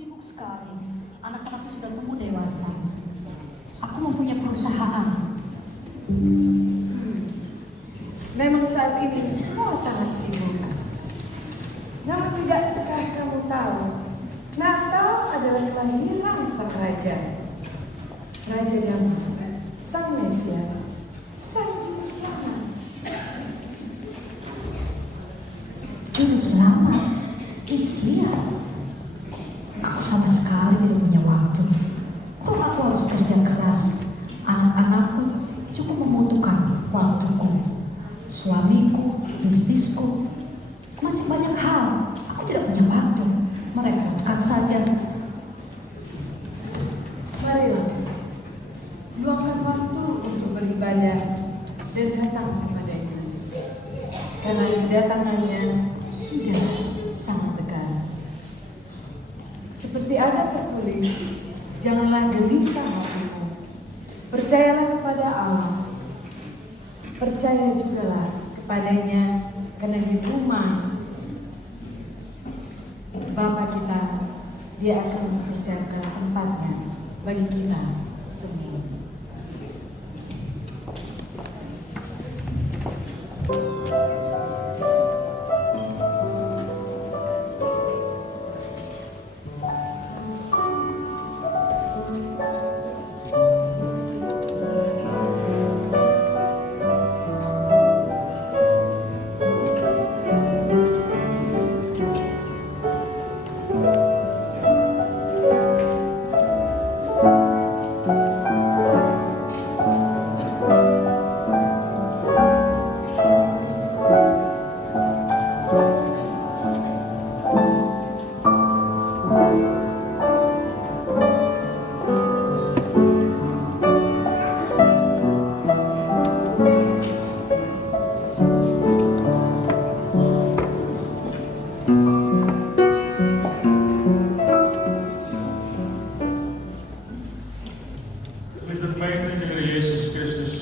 sibuk sekali. Anak-anakku sudah tumbuh dewasa. Aku mempunyai perusahaan. Memang saat ini semua sangat sibuk. Namun tidakkah kamu tahu, Natal adalah kelahiran sang raja. Raja Damai, sang Mesias, sang juru selamat. Juru selamat, Mesias. Aku sama sekali tidak punya waktu. Toh aku harus kerja keras. Anak-anakku cukup membutuhkan waktuku. Suamiku, bisnisku, masih banyak hal. Aku tidak punya waktu. Merepotkan saja. Marilah, luangkan waktu untuk beribadah dan datang kepadanya. Karena kedatangannya sudah sangat dekat. Seperti ada tertulis, janganlah gelisah hatimu. Percayalah kepada Allah. Percaya jugalah kepadanya, karena di rumah Bapa kita, Dia akan mempersiapkan tempatnya bagi kita semua.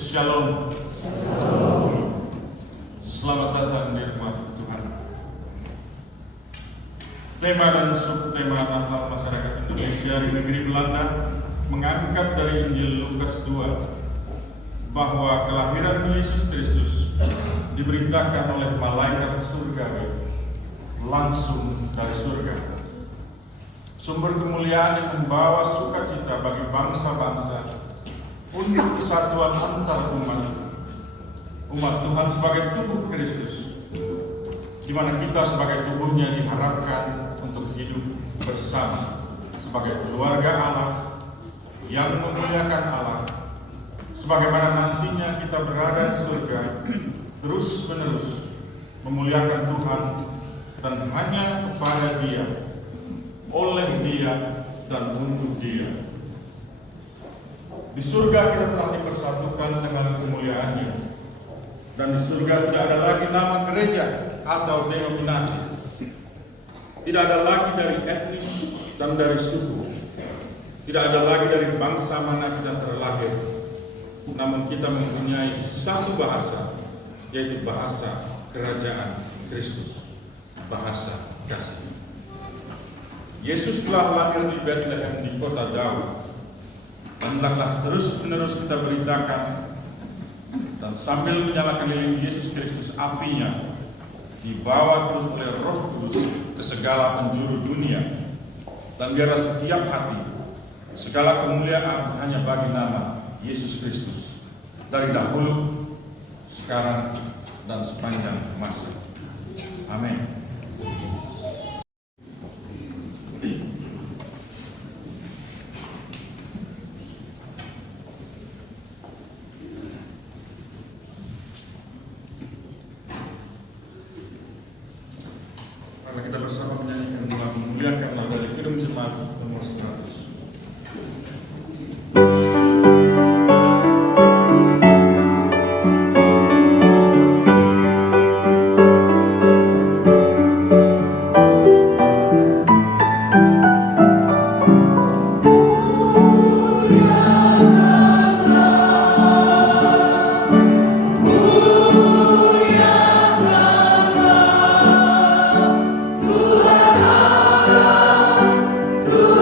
Shalom. Selamat datang di rumah Tuhan. Tema dan subtema Natal masyarakat Indonesia di negeri Belanda mengangkat dari Injil Lukas 2 bahwa kelahiran Yesus Kristus diberitakan oleh malaikat surgawi langsung dari surga. Sumber kemuliaan yang membawa sukacita bagi bangsa-bangsa untuk kesatuan antar umat Tuhan sebagai tubuh Kristus, di mana kita sebagai tubuhnya diharapkan untuk hidup bersama sebagai keluarga Allah yang memuliakan Allah, sebagaimana nantinya kita berada di surga terus-menerus memuliakan Tuhan dan hanya kepada Dia, oleh Dia dan untuk Dia. Di surga kita telah dipersatukan dengan kemuliaan-Nya, dan di surga tidak ada lagi nama gereja atau denominasi, tidak ada lagi dari etnis dan dari suku, tidak ada lagi dari bangsa mana kita terlahir, namun kita mempunyai satu bahasa, yaitu bahasa kerajaan Kristus, bahasa kasih. Yesus telah lahir di Bethlehem di kota Daud. Hendaklah terus-menerus kita beritakan, dan sambil menyalakan lilin Yesus Kristus apinya dibawa terus oleh Roh Kudus ke segala penjuru dunia, dan biarlah setiap hati segala kemuliaan hanya bagi nama Yesus Kristus dari dahulu, sekarang, dan sepanjang masa. Amin. Kita bersama menyanyikan doa memuliakan Allah dari Kidung Jemaat nomor 100. Tuhan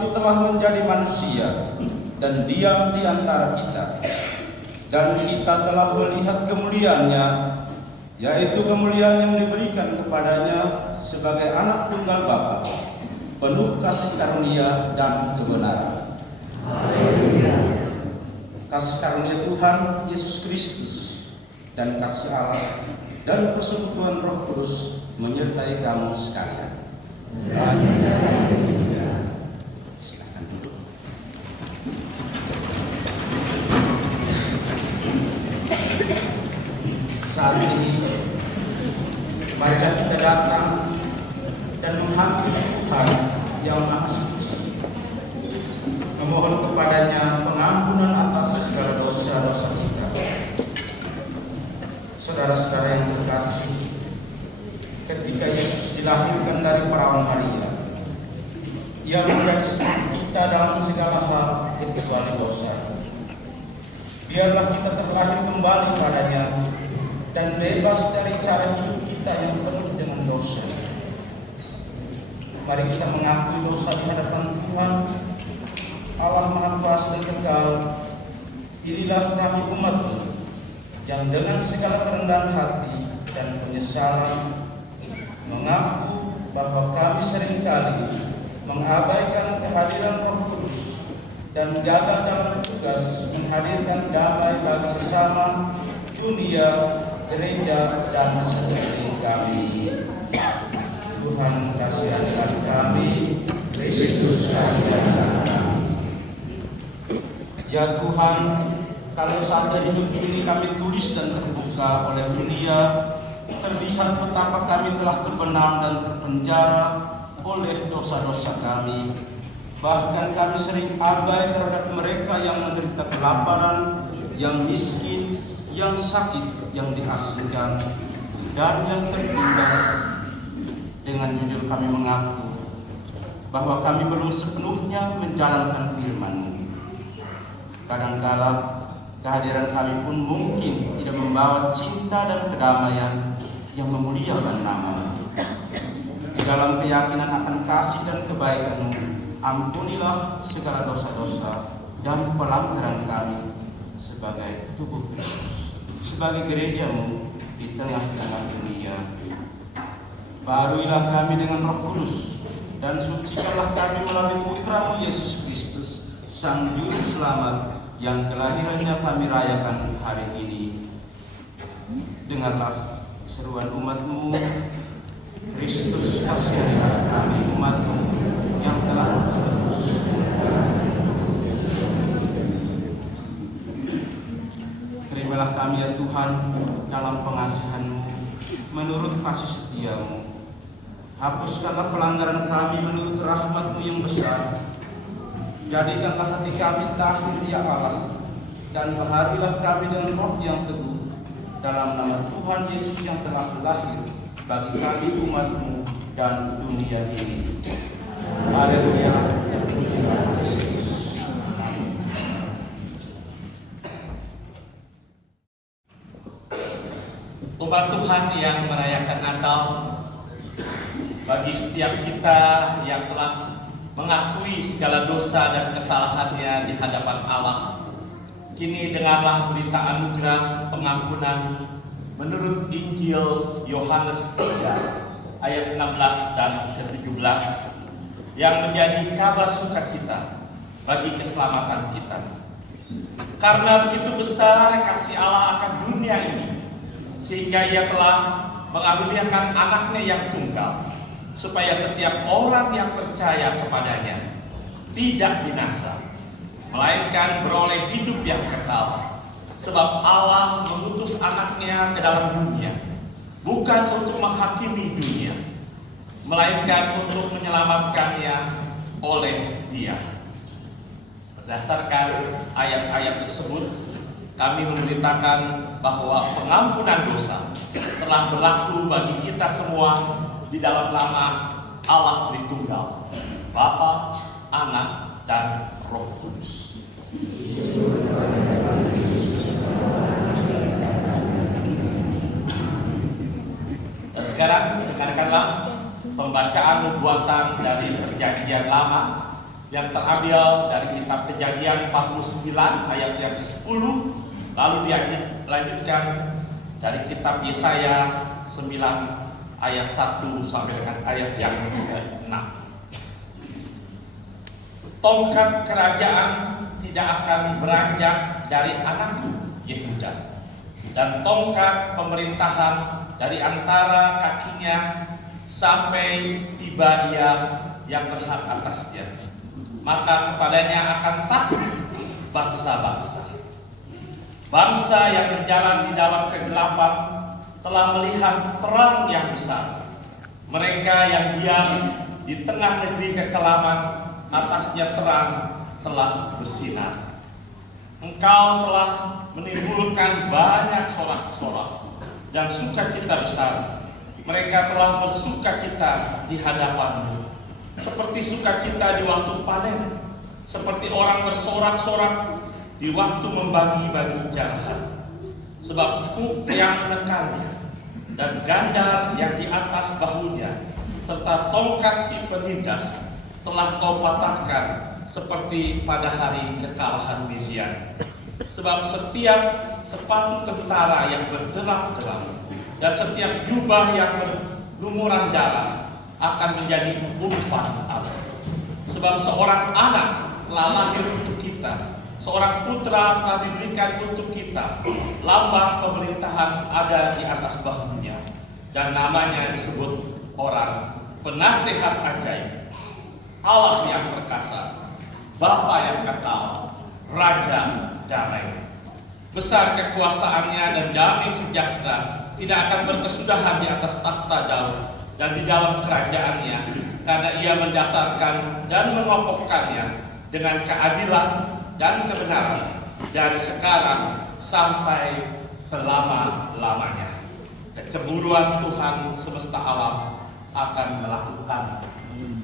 itu telah menjadi manusia dan diam di antara kita. Dan kita telah melihat kemuliaannya, yaitu kemuliaan yang diberikan kepadanya sebagai anak tunggal Bapa, penuh kasih karunia dan kebenaran. Kasih karunia Tuhan Yesus Kristus dan kasih Allah dan persekutuan Roh Kudus menyertai kamu sekalian. Silakan duduk. Saat ini marilah kita datang dan menghampiri Tuhan yang Maha Suci, memohon kepadanya pengampunan atas segala dosa-dosa kita. Saudara-saudara yang terkasih, ketika Yesus dilahirkan dari perawan Maria, Ia menjadi seperti kita dalam segala hal kecuali dosa. Biarlah kita terlahir kembali padanya dan bebas dari cara hidup kita yang penuh dengan dosa. Mari kita mengakui dosa di hadapan Tuhan Allah Maha Kuasa dan Kekal. Inilah kami umat-Mu yang dengan segala kerendahan hati dan penyesalan mengaku bahwa kami seringkali mengabaikan kehadiran Roh Kudus dan gagal dalam tugas menghadirkan damai bagi sesama, dunia, gereja, dan sekeliling kami. Tuhan kasihanilah kami, Kristus kasihanilah kami. Ya Tuhan, kalau saja hidup ini kami tulis dan terbuka oleh dunia, terlihat betapa kami telah terbenam dan terpenjara oleh dosa-dosa kami. Bahkan kami sering abai terhadap mereka yang menderita kelaparan, yang miskin, yang sakit, yang diasingkan, dan yang tertindas. Dengan jujur kami mengaku bahwa kami belum sepenuhnya menjalankan firman-Mu. Kadangkala kehadiran kami pun mungkin tidak membawa cinta dan kedamaian yang memuliakan nama-Mu. Di dalam keyakinan akan kasih dan kebaikan-Mu, ampunilah segala dosa-dosa dan pelanggaran kami sebagai tubuh Kristus, sebagai gereja-Mu di tengah-tengah dunia. Baharuilah kami dengan Roh Kudus dan sucikanlah kami melalui Putra-Mu Yesus Kristus, Sang Juru Selamat yang kelahirannya kami rayakan hari ini. Dengarlah seruan umat-Mu. Kristus, kasihanilah kami umat-Mu yang telah terus. Terimalah kami ya Tuhan dalam pengasihan-Mu menurut kasih setia-Mu. Hapuskanlah pelanggaran kami menurut rahmat-Mu yang besar. Jadikanlah hati kami tahir ya Allah, dan baharuilah kami dengan roh yang teguh dalam nama Tuhan Yesus yang telah lahir bagi kami umat-Mu dan dunia ini. Haleluya. Umat Tuhan yang merayakan Natal, bagi setiap kita yang telah mengakui segala dosa dan kesalahannya di hadapan Allah, kini dengarlah berita anugerah pengampunan menurut Injil Yohanes 3 ayat 16 dan ke-17 yang menjadi kabar sukacita bagi keselamatan kita. Karena begitu besar kasih Allah akan dunia ini, sehingga Ia telah mengaruniakan anaknya yang tunggal, supaya setiap orang yang percaya kepadanya tidak binasa, melainkan beroleh hidup yang kekal. Sebab Allah mengutus anaknya ke dalam dunia, bukan untuk menghakimi dunia, melainkan untuk menyelamatkannya oleh Dia. Berdasarkan ayat-ayat tersebut, kami memberitakan bahwa pengampunan dosa telah berlaku bagi kita semua di dalam nama Allah Tritunggal, Bapa, Anak, dan Roh Kudus. Dan sekarang dengarkanlah pembacaan nubuatan dari Perjanjian Lama yang terambil dari kitab Kejadian 49 ayat yang ke-10, lalu dilanjutkan dari kitab Yesaya 9 ayat 1 sampai dengan ayat yang ke-6. Tongkat kerajaan tidak akan beranjak dari anak Yehuda, dan tongkat pemerintahan dari antara kakinya sampai tiba Ia yang berhak atasnya. Maka kepadanya akan takut bangsa-bangsa. Bangsa yang berjalan di dalam kegelapan telah melihat terang yang besar. Mereka yang diam di tengah negeri kekelaman, atasnya terang telah bersinar. Engkau telah menimbulkan banyak sorak-sorak dan sukacita besar. Mereka telah bersukacita di hadapan-Mu, seperti sukacita di waktu panen, seperti orang bersorak-sorak di waktu membagi-bagi jarahan. Sebab kuk yang menekannya dan gandar yang di atas bahunya, serta tongkat si penindas telah Kau patahkan seperti pada hari kekalahan Midian. Sebab setiap sepatu tentara yang berderap-derap dan setiap jubah yang berlumuran darah akan menjadi umpan Allah. Sebab seorang anak telah lahir untuk kita, seorang putra telah diberikan untuk kita. Lambang pemerintahan ada di atas bahunya, dan namanya disebut orang Penasihat Ajaib, Allah yang perkasa, Bapa yang kekal, Raja damai. Besar kekuasaannya dan damai sejahtera tidak akan berkesudahan di atas tahta Daud dan di dalam kerajaannya, karena Ia mendasarkan dan mengokohkannya dengan keadilan dan kebenaran dari sekarang sampai selama-lamanya. Kecemburuan Tuhan semesta alam akan melakukan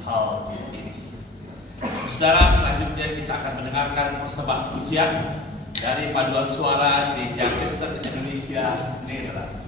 hal ini. Saudara, selanjutnya kita akan mendengarkan persembahan pujian dari paduan suara Gereja Kristen Indonesia Nederland.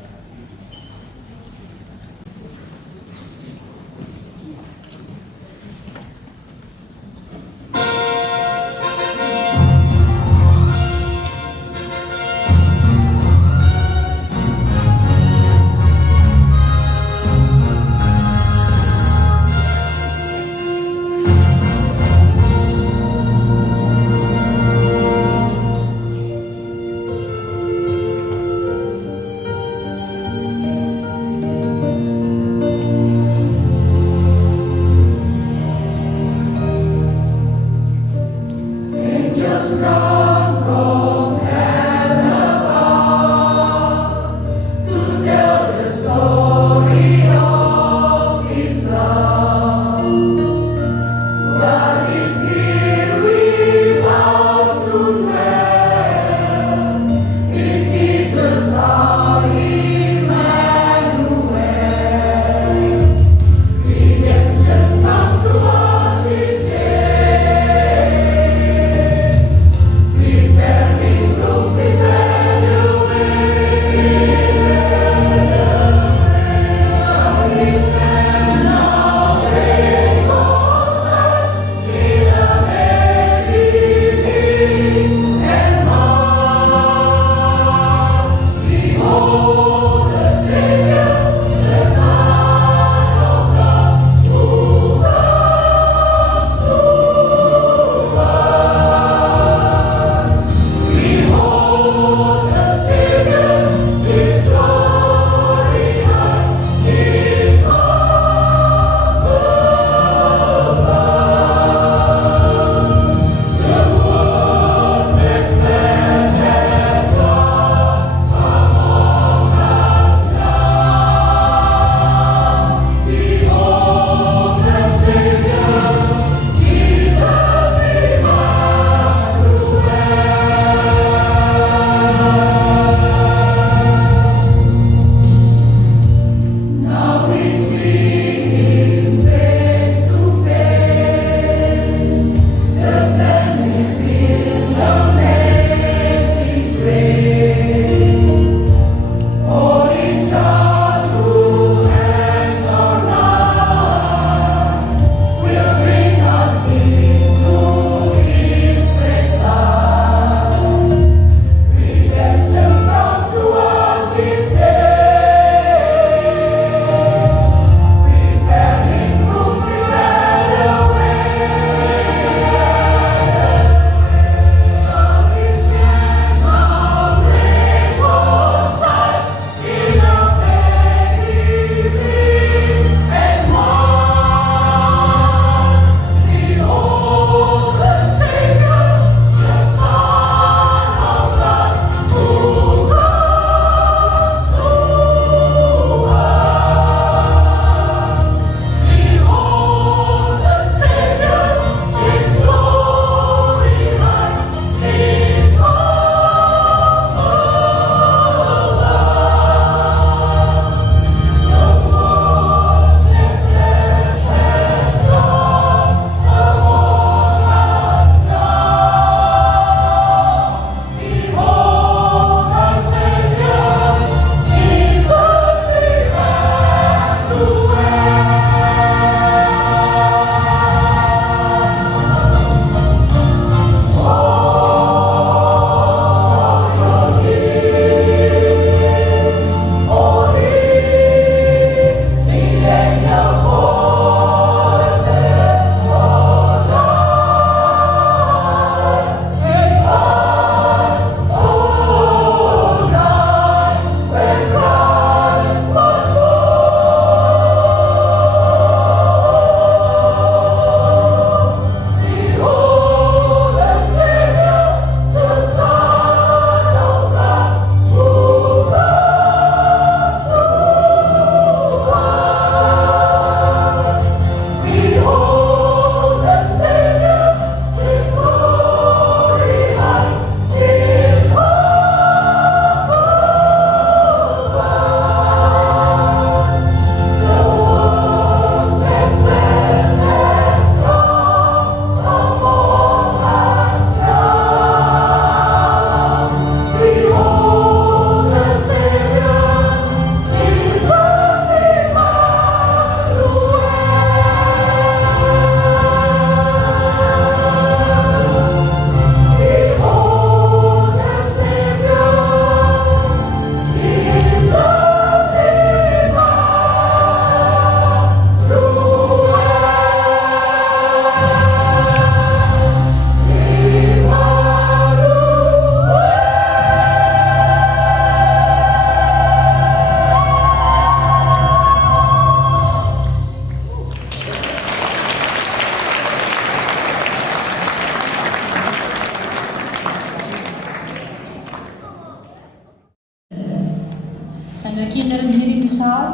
kinderen hier in de zaal?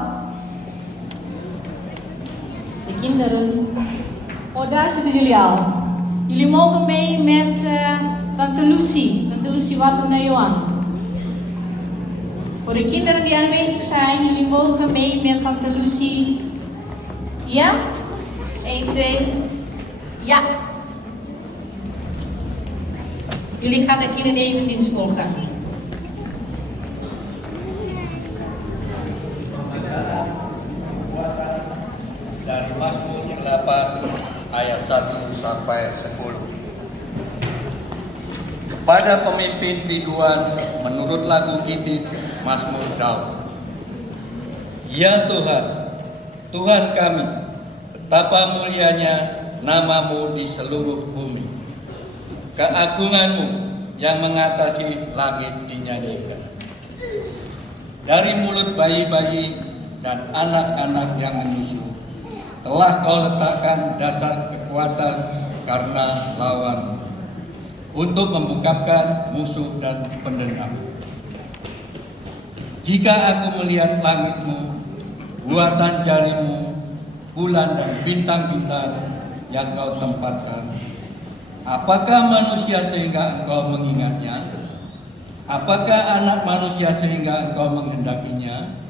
De kinderen. Oh, daar zitten jullie al. Jullie mogen mee met Tante Lucy. Tante Lucy Watanayoan. Voor de kinderen die aanwezig zijn, jullie mogen mee met Tante Lucy. Ja? 1, 2. Ja. Jullie gaan de kindernevendienst volgen. Dari Mazmur 8 ayat 1 sampai 10. Kepada pemimpin biduan menurut lagu Gidik Mazmur Daud. Ya Tuhan, Tuhan kami, betapa mulianya namamu di seluruh bumi. Keagunganmu yang mengatasi langit dinyanyikan. Dari mulut bayi-bayi dan anak-anak yang menyusu, telah kau letakkan dasar kekuatan karena lawan, untuk membungkamkan musuh dan pendendam. Jika aku melihat langitmu, buatan jarimu, bulan dan bintang-bintang yang kau tempatkan, apakah manusia sehingga engkau mengingatnya? Apakah anak manusia sehingga engkau menghendakinya?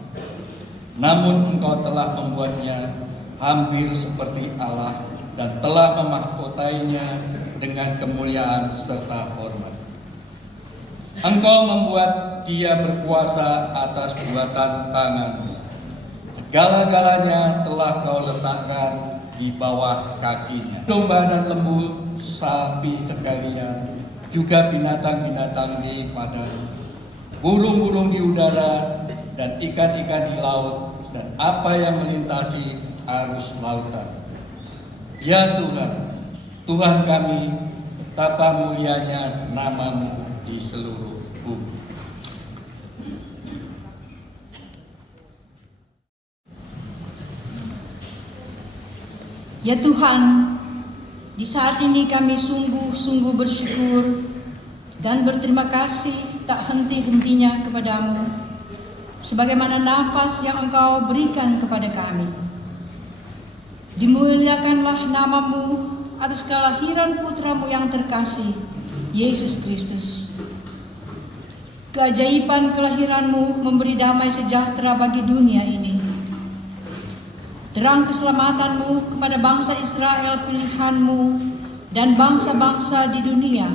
Namun engkau telah membuatnya hampir seperti Allah dan telah memahkotainya dengan kemuliaan serta hormat. Engkau membuat dia berkuasa atas buatan tanganmu. Segala-galanya telah kau letakkan di bawah kakinya. Domba dan lembu, sapi sekalian, juga binatang-binatang di padang, burung-burung di udara, dan ikan-ikan di laut, dan apa yang melintasi arus lautan. Ya Tuhan, Tuhan kami, betapa mulianya namamu di seluruh bumi. Ya Tuhan, di saat ini kami sungguh-sungguh bersyukur dan berterima kasih tak henti-hentinya kepadamu, sebagaimana nafas yang Engkau berikan kepada kami. Dimuliakanlah namamu atas kelahiran putramu yang terkasih, Yesus Kristus. Keajaiban kelahiranmu memberi damai sejahtera bagi dunia ini. Terang keselamatanmu kepada bangsa Israel pilihanmu dan bangsa-bangsa di dunia.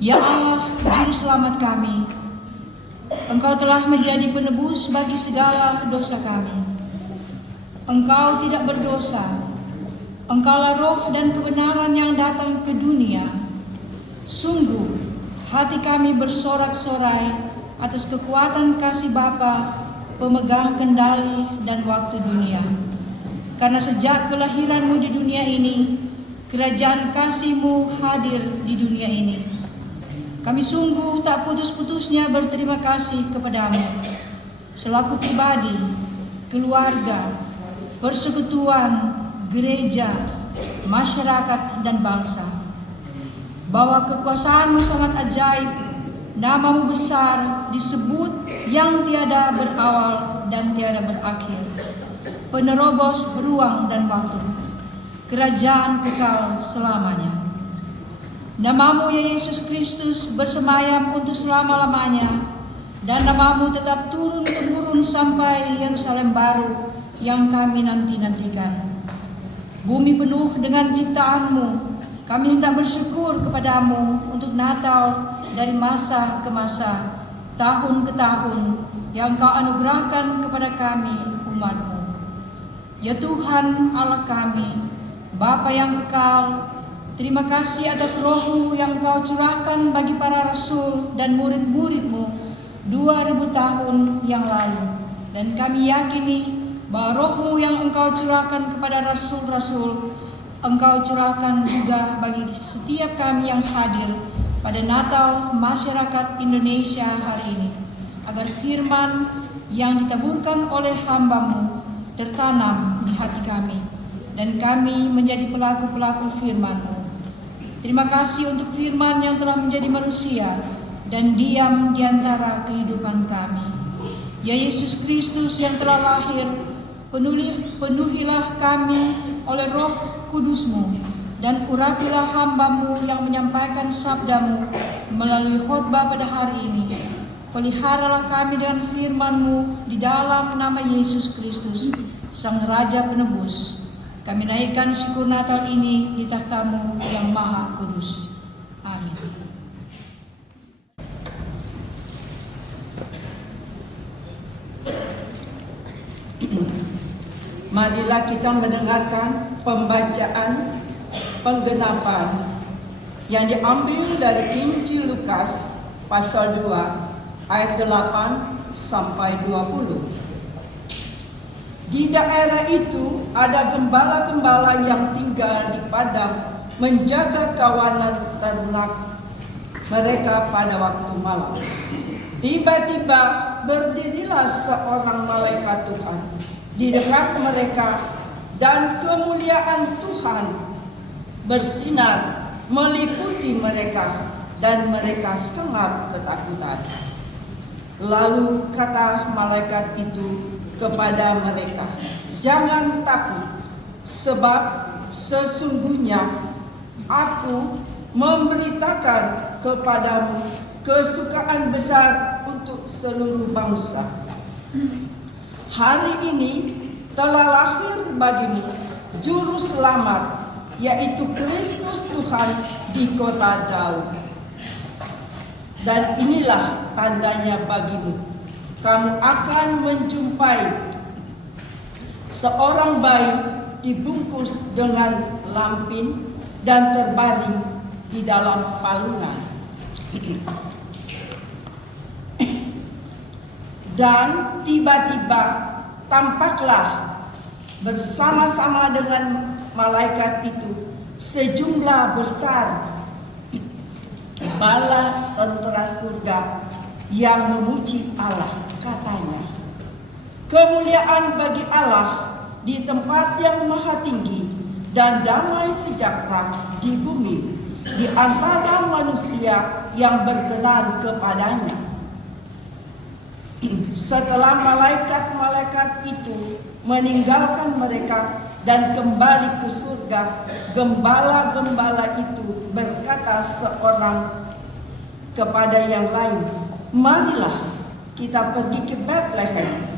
Ya Allah, Juru Selamat kami, Engkau telah menjadi penebus bagi segala dosa kami. Engkau tidak berdosa. Engkaulah roh dan kebenaran yang datang ke dunia. Sungguh, hati kami bersorak-sorai atas kekuatan kasih Bapa, pemegang kendali dan waktu dunia. Karena sejak kelahiranmu di dunia ini, kerajaan kasih-Mu hadir di dunia ini. Kami sungguh tak putus-putusnya berterima kasih kepadamu, selaku pribadi, keluarga, persekutuan, gereja, masyarakat, dan bangsa. Bahwa kekuasaan-Mu sangat ajaib, namamu besar disebut yang tiada berawal dan tiada berakhir, penerobos beruang dan waktu, kerajaan kekal selamanya. Namamu ya Yesus Kristus bersemayam untuk selama-lamanya, dan namamu tetap turun-temurun sampai Yerusalem baru yang kami nanti-nantikan. Bumi penuh dengan ciptaanmu, kami hendak bersyukur kepadamu untuk Natal dari masa ke masa, tahun ke tahun, yang Kau anugerahkan kepada kami umat-Mu. Ya Tuhan Allah kami, Bapa yang kekal, terima kasih atas Roh-Mu yang Kau curahkan bagi para rasul dan murid-murid-Mu 2000 tahun yang lalu. Dan kami yakini bahwa Roh-Mu yang Engkau curahkan kepada rasul-rasul, Engkau curahkan juga bagi setiap kami yang hadir pada Natal masyarakat Indonesia hari ini, agar firman yang ditaburkan oleh hamba-Mu tertanam di hati kami, dan kami menjadi pelaku-pelaku firman-Mu. Terima kasih untuk firman yang telah menjadi manusia dan diam di antara kehidupan kami. Ya Yesus Kristus yang telah lahir, penuhilah kami oleh Roh Kudus-Mu, dan urapilah hamba-Mu yang menyampaikan sabda-Mu melalui khotbah pada hari ini. Peliharalah kami dengan firman-Mu di dalam nama Yesus Kristus, Sang Raja Penebus. Kami naikkan syukur Natal ini di takhta-Mu yang Maha Kudus. Amin. Marilah kita mendengarkan pembacaan penggenapan yang diambil dari Injil Lukas pasal 2 ayat 8 sampai 20. Di daerah itu ada gembala-gembala yang tinggal di padang menjaga kawanan ternak mereka pada waktu malam. Tiba-tiba berdirilah seorang malaikat Tuhan di dekat mereka, dan kemuliaan Tuhan bersinar meliputi mereka, dan mereka sangat ketakutan. Lalu kata malaikat itu kepada mereka, "Jangan takut, sebab sesungguhnya aku memberitakan kepadamu kesukaan besar untuk seluruh bangsa. Hari ini telah lahir bagimu juru selamat, yaitu Kristus Tuhan di kota Daud. Dan inilah tandanya bagimu, kamu akan menjumpai seorang bayi dibungkus dengan lampin dan terbaring di dalam palungan." Dan tiba-tiba tampaklah bersama-sama dengan malaikat itu sejumlah besar bala tentara surga yang memuji Allah, katanya, "Kemuliaan bagi Allah di tempat yang maha tinggi, dan damai sejahtera di bumi di antara manusia yang berkenan kepadanya." Setelah malaikat-malaikat itu meninggalkan mereka dan kembali ke surga, gembala-gembala itu berkata seorang kepada yang lain, "Marilah kita pergi ke Bethlehem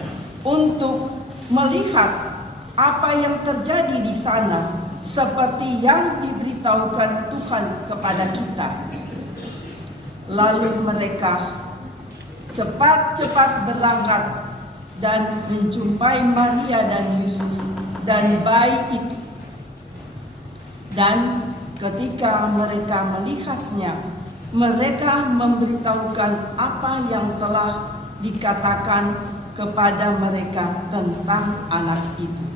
untuk melihat apa yang terjadi di sana, seperti yang diberitahukan Tuhan kepada kita." Lalu mereka cepat-cepat berangkat dan menjumpai Maria dan Yusuf dan bayi itu. Dan ketika mereka melihatnya, mereka memberitahukan apa yang telah dikatakan kepada mereka tentang anak itu.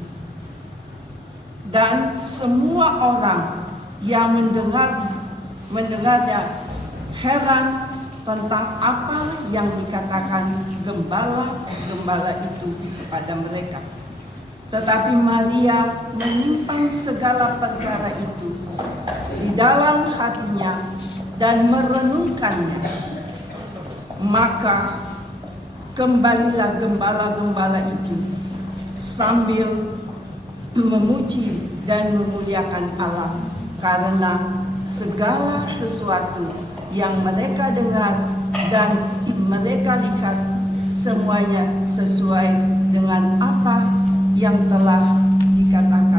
Dan semua orang yang mendengarnya heran tentang apa yang dikatakan gembala-gembala itu kepada mereka. Tetapi Maria menyimpan segala perkara itu di dalam hatinya dan merenungkannya. Maka kembalilah gembala-gembala itu sambil memuji dan memuliakan Allah, karena segala sesuatu yang mereka dengar dan mereka lihat semuanya sesuai dengan apa yang telah dikatakan